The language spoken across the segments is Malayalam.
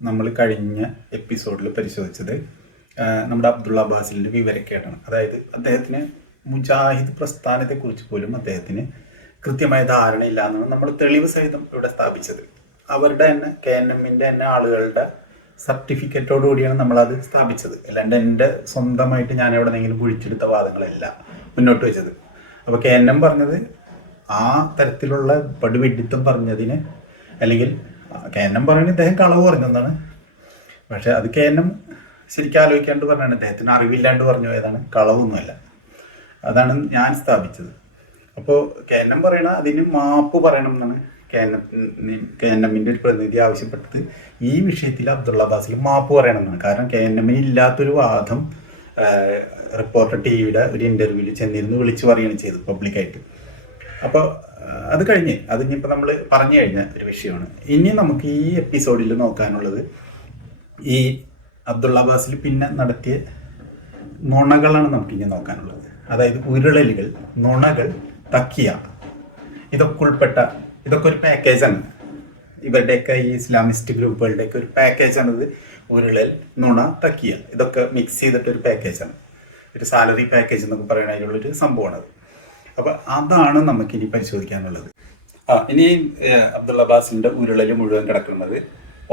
നമ്മൾ കഴിഞ്ഞ എപ്പിസോഡിൽ പരിശോധിച്ചത് നമ്മുടെ അബ്ദുള്ള അബ്ബാസിലിൻ്റെ വിവരക്കേടാണ്. അതായത് അദ്ദേഹത്തിന് മുജാഹിദ് പ്രസ്ഥാനത്തെക്കുറിച്ച് പോലും അദ്ദേഹത്തിന് കൃത്യമായ ധാരണയില്ല എന്നാണ് നമ്മൾ തെളിവ് സഹിതം ഇവിടെ സ്ഥാപിച്ചത്. അവരുടെ തന്നെ KNMൻ്റെ തന്നെ ആളുകളുടെ സർട്ടിഫിക്കറ്റോടുകൂടിയാണ് നമ്മളത് സ്ഥാപിച്ചത്. അല്ലാണ്ട് എൻ്റെ സ്വന്തമായിട്ട് ഞാൻ എവിടെ നിന്നെങ്കിലും കുഴിച്ചെടുത്ത വാദങ്ങളല്ല മുന്നോട്ട് വെച്ചത്. അപ്പോൾ KNM പറഞ്ഞത് ആ തരത്തിലുള്ള പടുവെഡിത്തം പറഞ്ഞതിന്, അല്ലെങ്കിൽ KNM പറയുന്നത് ഇദ്ദേഹം കളവ് പറഞ്ഞതാണ്. പക്ഷെ അത് KNM ശരിക്കും ആലോചിക്കാണ്ട് പറഞ്ഞാണ്, അദ്ദേഹത്തിന് അറിവില്ലാണ്ട് പറഞ്ഞു പോയതാണ്, കളവൊന്നുമല്ല. അതാണ് ഞാൻ സ്ഥാപിച്ചത്. അപ്പോൾ KNM പറയണ അതിന് മാപ്പ് പറയണം എന്നാണ് KNMൻ്റെ ഒരു പ്രതിനിധി ആവശ്യപ്പെട്ടത്. ഈ വിഷയത്തിൽ അബ്ദുള്ള അബ്ബാസിൽ മാപ്പ് പറയണം എന്നാണ്. കാരണം KNMന് ഇല്ലാത്തൊരു വാദം റിപ്പോർട്ടർ TVയുടെ ഒരു ഇൻ്റർവ്യൂവിൽ ചെന്നിരുന്ന് വിളിച്ചു പറയുകയാണ് ചെയ്തത് പബ്ലിക്കായിട്ട്. അപ്പോൾ അത് കഴിഞ്ഞ് അതിനിപ്പോൾ നമ്മൾ പറഞ്ഞു കഴിഞ്ഞ ഒരു വിഷയമാണ്. ഇനി നമുക്ക് ഈ എപ്പിസോഡിൽ നോക്കാനുള്ളത് ഈ അബ്ദുള്ള അബ്ബാസിൽ പിന്നെ നടത്തിയ നുണകളാണ് നമുക്കിനി നോക്കാനുള്ളത്. അതായത് ഉരുളലുകൾ, നുണകൾ, തക്കിയ, ഇതൊക്കെ ഒരു പാക്കേജാണ്. ഇവരുടെയൊക്കെ ഈ ഇസ്ലാമിസ്റ്റ് ഗ്രൂപ്പുകളുടെയൊക്കെ ഒരു പാക്കേജാണിത്. ഉരുളൽ, നുണ, തക്കിയ, ഇതൊക്കെ മിക്സ് ചെയ്തിട്ടൊരു പാക്കേജാണ്. ഒരു സാലറി പാക്കേജ് എന്നൊക്കെ പറയുന്നതിലുള്ളൊരു സംഭവമാണത്. അപ്പോൾ അതാണ് നമുക്കിനി പരിശോധിക്കാനുള്ളത്. ഇനി അബ്ദുള്ള അബ്ബാസിൻ്റെ ഉരുളൽ മുഴുവൻ കിടക്കുന്നത്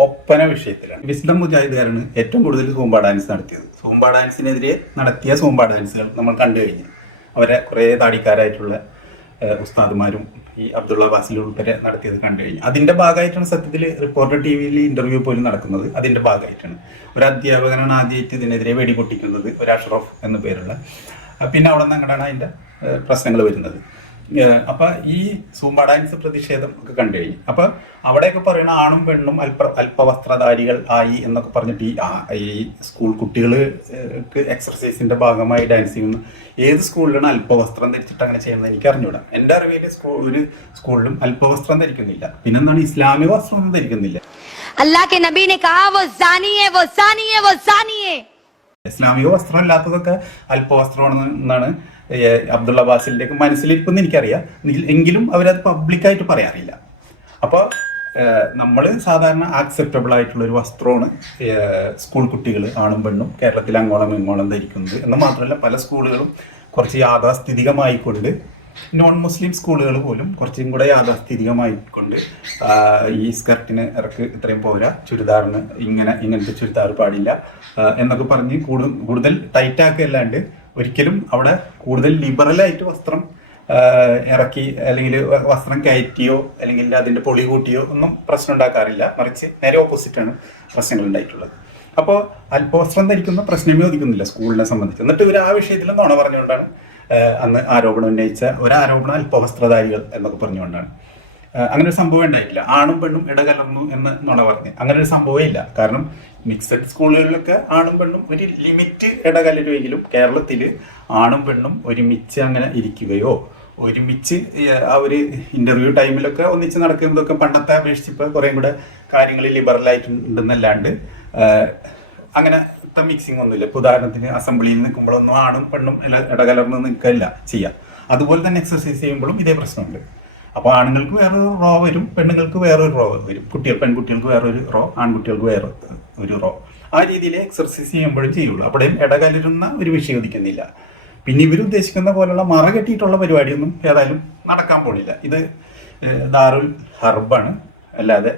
ഒപ്പന വിഷയത്തിലാണ്. വിസ്ഡം മുജാഹിദുകാരാണ് ഏറ്റവും കൂടുതൽ സൂംബ ഡാൻസ് നടത്തിയത്. സൂംബ ഡാൻസിനെതിരെ നടത്തിയ സൂംബ ഡാൻസുകൾ നമ്മൾ കണ്ടു കഴിഞ്ഞു. അവരെ കുറേ താടിക്കാരായിട്ടുള്ള ഉസ്താദുമാരും ഈ അബ്ദുള്ള അബ്ബാസിൽ ഉൾപ്പെടെ നടത്തിയത് കണ്ടു കഴിഞ്ഞു. അതിൻ്റെ ഭാഗമായിട്ടാണ് സത്യത്തിൽ റിപ്പോർട്ടർ TVയിൽ ഇൻ്റർവ്യൂ പോലും നടക്കുന്നത്. അതിൻ്റെ ഭാഗമായിട്ടാണ് ഒരു അധ്യാപകനാണ് ആദ്യമായിട്ട് ഇതിനെതിരെ വെടിപൊട്ടിക്കുന്നത്, ഒരു അഷ്റഫ് എന്ന പേരുള്ള. പിന്നെ അവിടെ നിന്ന് അങ്ങോട്ടാണ് അതിൻ്റെ പ്രശ്നങ്ങൾ വരുന്നത്. അപ്പം ഈ സൂംബ ഡാൻസ് പ്രതിഷേധം ഒക്കെ കണ്ടു കഴിഞ്ഞു. അപ്പം അവിടെയൊക്കെ പറയുന്ന ആണും പെണ്ണും അല്പവസ്ത്രധാരികൾ ആയി എന്നൊക്കെ പറഞ്ഞിട്ട് ഈ സ്കൂൾ കുട്ടികൾക്ക് എക്സർസൈസിന്റെ ഭാഗമായി ഡാൻസ് ചെയ്യുന്നു. ഏത് സ്കൂളിലാണ് അല്പവസ്ത്രം ധരിച്ചിട്ട് അങ്ങനെ ചെയ്യുന്നത് എനിക്ക് അറിഞ്ഞൂടാ. എൻ്റെ അറിവിൽ ഒരു സ്കൂളിലും അല്പവസ്ത്രം ധരിക്കുന്നില്ല. പിന്നെന്താണ്, ഇസ്ലാമിക വസ്ത്രമൊന്നും ധരിക്കുന്നില്ല. ഇസ്ലാമിക വസ്ത്രം അല്ലാത്തതൊക്കെ അല്പവസ്ത്രമാണെന്നാണ് അബ്ദുള്ള അബ്ബാസിലേക്ക് മനസ്സിലിരിക്കുമെന്ന് എനിക്കറിയാം. എങ്കിലും അവരത് പബ്ലിക്കായിട്ട് പറയാറില്ല. അപ്പോൾ നമ്മൾ സാധാരണ ആക്സെപ്റ്റബിൾ ആയിട്ടുള്ള ഒരു വസ്ത്രമാണ് സ്കൂൾ കുട്ടികൾ ആണും പെണ്ണും കേരളത്തിൽ അങ്ങോളം ഇങ്ങോളം ധരിക്കുന്നത്. എന്ന് മാത്രമല്ല പല സ്കൂളുകളും കുറച്ച് യാഥാസ്ഥിതികമായിക്കൊണ്ട്, നോൺ മുസ്ലിം സ്കൂളുകൾ പോലും കുറച്ചും കൂടെ യാഥാസ്ഥിതികമായിക്കൊണ്ട് ഈ സ്കർട്ടിന് ഇറക്ക് ഇത്രയും പോരാ, ചുരിദാറിന് ഇങ്ങനത്തെ ചുരിദാർ പാടില്ല എന്നൊക്കെ പറഞ്ഞ് കൂടുതൽ ടൈറ്റാക്കല്ലാണ്ട് ഒരിക്കലും അവിടെ കൂടുതൽ ലിബറലായിട്ട് വസ്ത്രം ഇറക്കി അല്ലെങ്കിൽ വസ്ത്രം കയറ്റിയോ അല്ലെങ്കിൽ അതിൻ്റെ പൊളി കൂട്ടിയോ ഒന്നും പ്രശ്നം ഉണ്ടാക്കാറില്ല. മറിച്ച് നേരെ ഓപ്പോസിറ്റാണ് പ്രശ്നങ്ങൾ ഉണ്ടായിട്ടുള്ളത്. അപ്പോൾ അല്പവസ്ത്രം ധരിക്കുന്ന പ്രശ്നമേ ഒതുക്കുന്നില്ല സ്കൂളിനെ സംബന്ധിച്ച്. എന്നിട്ട് ഇവർ ആ വിഷയത്തിൽ നുണ പറഞ്ഞുകൊണ്ടാണ് അന്ന് ആരോപണം ഉന്നയിച്ച ഒരാരോപണം അല്പവസ്ത്രധാരികൾ എന്നൊക്കെ പറഞ്ഞുകൊണ്ടാണ്. അങ്ങനെ ഒരു സംഭവം ഉണ്ടായിട്ടില്ല. ആണും പെണ്ണും ഇടകലർന്നു എന്ന് നുണ പറഞ്ഞ് അങ്ങനെ ഒരു സംഭവമേ ഇല്ല. കാരണം മിക്സഡ് സ്കൂളുകളിലൊക്കെ ആണും പെണ്ണും ഒരു ലിമിറ്റ് ഇടകലരുമെങ്കിലും കേരളത്തിൽ ആണും പെണ്ണും ഒരുമിച്ച് അങ്ങനെ ഇരിക്കുകയോ ഒരുമിച്ച് ആ ഒരു ഇൻ്റർവ്യൂ ടൈമിലൊക്കെ ഒന്നിച്ച് നടക്കുന്നതൊക്കെ പണ്ടത്തെ അപേക്ഷിച്ച് ഇപ്പോൾ കുറേ കൂടെ കാര്യങ്ങൾ ലിബറലായിട്ടുണ്ടെന്നല്ലാണ്ട് അങ്ങനത്തെ മിക്സിങ് ഒന്നുമില്ല. ഇപ്പോൾ ഉദാഹരണത്തിന് അസംബ്ലിയിൽ നിൽക്കുമ്പോഴൊന്നും ആണും പെണ്ണും ഇടകലർന്ന് നിൽക്കില്ല ചെയ്യാം. അതുപോലെ തന്നെ എക്സർസൈസ് ചെയ്യുമ്പോഴും ഇതേ പ്രശ്നമുണ്ട്. അപ്പോൾ ആണുങ്ങൾക്ക് വേറൊരു റോ വരും, പെണ്ണുങ്ങൾക്ക് വേറൊരു റോ വരും, പെൺകുട്ടികൾക്ക് വേറൊരു റോ, ആൺകുട്ടികൾക്ക് വേറെ ഒരു റോ. ആ രീതിയിൽ എക്സർസൈസ് ചെയ്യുമ്പോഴും ചെയ്യുള്ളൂ. അവിടെയും ഇടകലരുന്ന ഒരു വിഷയം ഒതുക്കുന്നില്ല. പിന്നെ ഇവർ ഉദ്ദേശിക്കുന്ന പോലുള്ള മറ കെട്ടിയിട്ടുള്ള പരിപാടിയൊന്നും ഏതായാലും നടക്കാൻ പോണില്ല. ഇത് ദാറുൽ ഹർബാണ്, അല്ലാതെ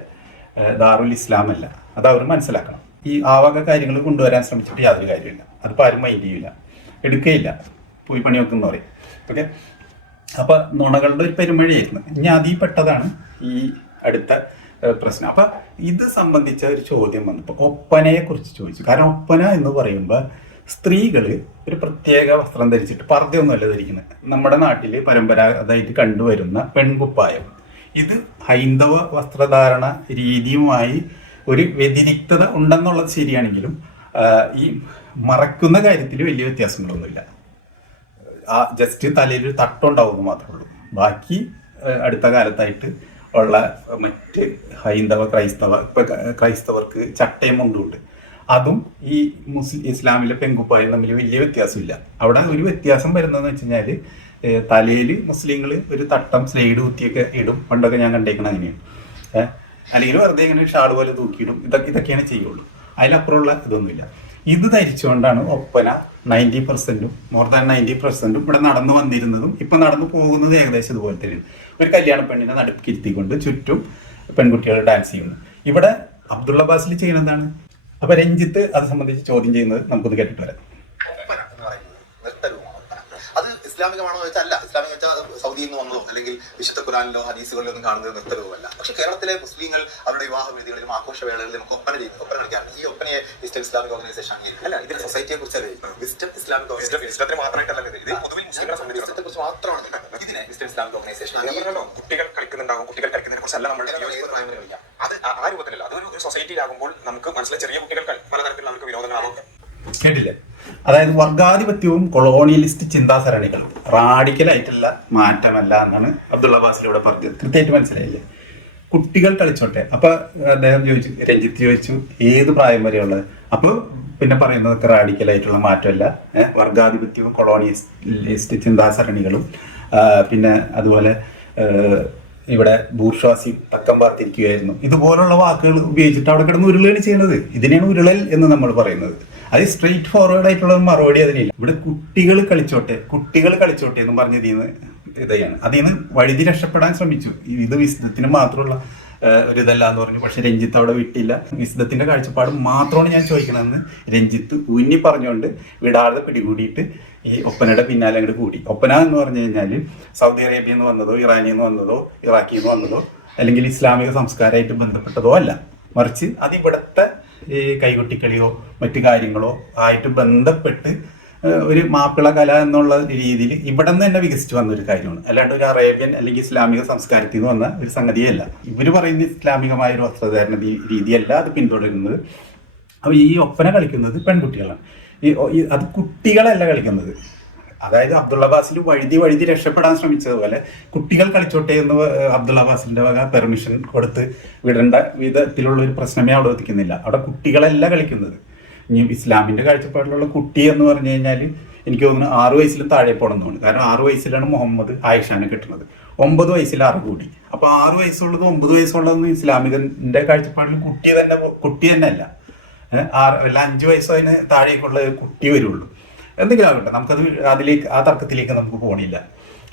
ദാറുൽ ഇസ്ലാം അല്ല. അത് അവർ മനസ്സിലാക്കണം. ഈ ആവക കാര്യങ്ങൾ കൊണ്ടുവരാൻ ശ്രമിച്ചിട്ട് യാതൊരു കാര്യമില്ല. അതിപ്പോൾ ആരും മൈൻഡ് ചെയ്യില്ല, എടുക്കുകയില്ല, പോയി പണി വെക്കുന്ന പറയും. ഓക്കെ, അപ്പം നുണകളുടെ ഒരു പെരുമഴയായിരുന്നു. ഇനി അതിൽ പെട്ടതാണ് ഈ അടുത്ത പ്രശ്നം. അപ്പം ഇത് സംബന്ധിച്ച ഒരു ചോദ്യം വന്നപ്പോൾ ഒപ്പനയെ കുറിച്ച് ചോദിച്ചു. കാരണം ഒപ്പന എന്ന് പറയുമ്പോൾ സ്ത്രീകൾ ഒരു പ്രത്യേക വസ്ത്രം ധരിച്ചിട്ട് പർദ്ദയൊന്നുമല്ല ധരിക്കുന്നത്. നമ്മുടെ നാട്ടിൽ പരമ്പരാഗതമായിട്ട് കണ്ടുവരുന്ന പെൺകുപ്പായം, ഇത് ഹൈന്ദവ വസ്ത്രധാരണ രീതിയുമായി ഒരു വ്യതിരിക്തത ഉണ്ടെന്നുള്ളത് ശരിയാണെങ്കിലും ഈ മറക്കുന്ന കാര്യത്തിൽ വലിയ വ്യത്യാസങ്ങളൊന്നുമില്ല. ആ ജസ്റ്റ് തലയിൽ ഒരു തട്ടുണ്ടാവുമെന്ന് മാത്രമേ ഉള്ളൂ. ബാക്കി അടുത്ത കാലത്തായിട്ട് ഉള്ള മറ്റ് ഹൈന്ദവ ക്രൈസ്തവർക്ക് ചട്ടയും മുണ്ടുണ്ട്. അതും ഈ ഇസ്ലാമിലെ പെൺകുപ്പായും തമ്മിൽ വലിയ വ്യത്യാസമില്ല. അവിടെ ഒരു വ്യത്യാസം വരുന്നതെന്ന് വെച്ച് കഴിഞ്ഞാൽ തലയിൽ മുസ്ലിങ്ങൾ ഒരു തട്ടം സ്ലൈഡ് കുത്തിയൊക്കെ ഇടും. പണ്ടൊക്കെ ഞാൻ കണ്ടേക്കണം അങ്ങനെയാണ്. അല്ലെങ്കിൽ വെറുതെ ഇങ്ങനെ ഷാൾ പോലെ തൂക്കിയിടും. ഇതൊക്കെയാണ് ചെയ്യുള്ളൂ. അതിലപ്പുറമുള്ള ഇതൊന്നുമില്ല. ഇത് ധരിച്ചുകൊണ്ടാണ് ഒപ്പന 90%, മോർ ദാൻ 90% ഇവിടെ നടന്നു വന്നിരുന്നതും ഇപ്പൊ നടന്നു പോകുന്നത് ഏകദേശം ഇതുപോലെ തന്നെയാണ്. ഒരു കല്യാണ പെണ്ണിനെ നടുക്കിരുത്തിക്കൊണ്ട് ചുറ്റും പെൺകുട്ടികൾ ഡാൻസ് ചെയ്യുന്നു. ഇവിടെ അബ്ദുള്ള ബാസിൽ ചെയ്യുന്നതാണ്. അപ്പൊ രഞ്ജിത്ത് അത് സംബന്ധിച്ച് ചോദ്യം ചെയ്യുന്നത് നമുക്കൊന്ന് കേട്ടിട്ട് വരാം. അത് ഇസ്ലാമികമാണോ ചോദിച്ചാൽ അല്ല. ഇസ്ലാമിക വെച്ചാൽ സൗദിയിൽ നിന്ന് വന്നതോ അല്ലെങ്കിൽ വിശുദ്ധ ഖുറാനിലോ ഹദീസുകളിലോ ഒന്നും കാണുന്നത് നൃത്തരൂപമല്ല. പക്ഷെ കേരളത്തിലെ മുസ്ലിങ്ങൾ അവരുടെ വിവാഹ വേദികളിലും ആഘോഷവേളകളിലും നമുക്ക് ഒപ്പന കളിക്കാറുണ്ട്. ഈ ഒപ്പനയെ വിസ്റ്റം ഇസ്ലാമിക് ഓർഗനൈസേഷൻ അല്ല, ഇതിന്റെ സൊസൈറ്റിയെ കുറിച്ചല്ല. വിസ്റ്റം ഇസ്ലാമിക് ഓർഗനൈസേഷൻ മാത്രമായിട്ടല്ല ഇത് പൊതുവിൽ മുസ്ലിങ്ങളെ സംബന്ധിച്ചിടത്തെ കുറിച്ച് മാത്രമാണ് ഇതിനെ വിസ്റ്റം ഇസ്ലാമിക് ഓർഗനൈസേഷൻ. കുട്ടികൾ കളിക്കുന്നുണ്ടാകും. കുട്ടികൾ കളിക്കുന്നതിനെ കുറിച്ചല്ല നമ്മൾ അത് ആ രൂപത്തിലല്ല. അതൊരു സൊസൈറ്റിയിലാകുമ്പോൾ നമുക്ക് മനസ്സിലായി ചെറിയ കുട്ടികൾ പലതരത്തിൽ നമുക്ക് വിനോദങ്ങളാകും. കേട്ടില്ലേ? അതായത് വർഗാധിപത്യവും കൊളോണിയലിസ്റ്റ് ചിന്താസരണികളും റാഡിക്കലായിട്ടുള്ള മാറ്റമല്ല എന്നാണ് അബ്ദുള്ള ബാസിലൂടെ പറഞ്ഞത്. കൃത്യമായിട്ട് മനസ്സിലായില്ലേ? കുട്ടികൾ കളിച്ചോട്ടെ. അപ്പൊ അദ്ദേഹം ചോദിച്ചു, രഞ്ജിത്ത് ചോദിച്ചു ഏത് പ്രായം വരെയുള്ളത്? അപ്പൊ പിന്നെ പറയുന്നതൊക്കെ റാഡിക്കലായിട്ടുള്ള മാറ്റമല്ല, വർഗാധിപത്യവും കൊളോണിയലിസ്റ്റ് ചിന്താസരണികളും പിന്നെ അതുപോലെ ഇവിടെ ബൂർഷ്വാസി തക്കം പാർത്തിരിക്കുകയായിരുന്നു. ഇതുപോലുള്ള വാക്കുകൾ ഉപയോഗിച്ചിട്ട് അവിടെ കിടന്ന് ഉരുളാണ് ചെയ്യുന്നത്. ഇതിനെയാണ് ഉരുളൽ എന്ന് നമ്മൾ പറയുന്നത്. അത് സ്ട്രെയിറ്റ് ഫോർവേഡ് ആയിട്ടുള്ള മറുപടി അതിനില്ല. ഇവിടെ കുട്ടികൾ കളിച്ചോട്ടെ എന്ന് പറഞ്ഞത് ഇതാണ്. അതിൽ നിന്ന് വഴുതി രക്ഷപ്പെടാൻ ശ്രമിച്ചു. ഇത് വിശുദ്ധത്തിന് മാത്രമുള്ള ഒരു ഇതല്ല എന്ന് പറഞ്ഞു. പക്ഷെ രഞ്ജിത്ത് അവിടെ വിട്ടില്ല. വിശുദ്ധത്തിന്റെ കാഴ്ചപ്പാട് മാത്രമാണ് ഞാൻ ചോദിക്കണമെന്ന് രഞ്ജിത്ത് ഊന്നി പറഞ്ഞുകൊണ്ട് വിടാതെ പിടികൂടിയിട്ട് ഈ ഒപ്പനയുടെ പിന്നാലെ അങ്ങോട്ട് കൂടി. ഒപ്പന എന്ന് പറഞ്ഞു കഴിഞ്ഞാൽ സൗദി അറേബ്യയിൽ നിന്ന് വന്നതോ ഇറാനിൽ നിന്ന് വന്നതോ ഇറാഖിൽ നിന്ന് വന്നതോ അല്ലെങ്കിൽ ഇസ്ലാമിക സംസ്കാരമായിട്ട് ബന്ധപ്പെട്ടതോ അല്ല. മറിച്ച് അതിവിടുത്തെ ഈ കൈകൊട്ടിക്കളിയോ മറ്റു കാര്യങ്ങളോ ആയിട്ട് ബന്ധപ്പെട്ട് ഒരു മാപ്പിള കല എന്നുള്ള രീതിയിൽ ഇവിടെ നിന്ന് തന്നെ വികസിച്ചു വന്ന ഒരു കാര്യമാണ്. അല്ലാണ്ട് ഒരു അറേബ്യൻ അല്ലെങ്കിൽ ഇസ്ലാമിക സംസ്കാരത്തിൽ നിന്ന് വന്ന ഒരു സംഗതിയല്ല. ഇവർ പറയുന്ന ഇസ്ലാമികമായ ഒരു വസ്ത്രധാരണ രീതിയല്ല അത് പിന്തുടരുന്നത്. അപ്പോൾ ഈ ഒപ്പന കളിക്കുന്നത് പെൺകുട്ടികളാണ്. അത് കുട്ടികളല്ല കളിക്കുന്നത്. അതായത് അബ്ദുള്ള ബാസിൽ വഴുതി രക്ഷപ്പെടാൻ ശ്രമിച്ചതുപോലെ കുട്ടികൾ കളിച്ചോട്ടെ എന്ന് അബ്ദുള്ള ബാസിന്റെ വക പെർമിഷൻ കൊടുത്ത് വിടേണ്ട വിധത്തിലുള്ള ഒരു പ്രശ്നമേ അവിടെ എത്തിക്കുന്നില്ല. അവിടെ കുട്ടികളല്ല കളിക്കുന്നത്. ഇനി ഇസ്ലാമിന്റെ കാഴ്ചപ്പാടിലുള്ള കുട്ടി എന്ന് പറഞ്ഞു കഴിഞ്ഞാൽ എനിക്ക് തോന്നുന്നു 6 വയസ്സിലും താഴെ പോകണം എന്ന് തോന്നുന്നു. കാരണം 6 വയസ്സിലാണ് മുഹമ്മദ് ആയിഷാനെ കിട്ടുന്നത്. 9 വയസ്സിൽ 6 കൂടി. അപ്പൊ 6 വയസ്സുള്ളത് 9 വയസ്സുള്ളതെന്ന് ഇസ്ലാമികന്റെ കാഴ്ചപ്പാടിൽ കുട്ടി തന്നെ അല്ല. 5 വയസ്സോ അതിന് താഴേക്കുള്ള കുട്ടി വരുള്ളൂ. എന്തെങ്കിലും ആകട്ടെ, നമുക്കത് ആ തർക്കത്തിലേക്ക് നമുക്ക് പോകണില്ല.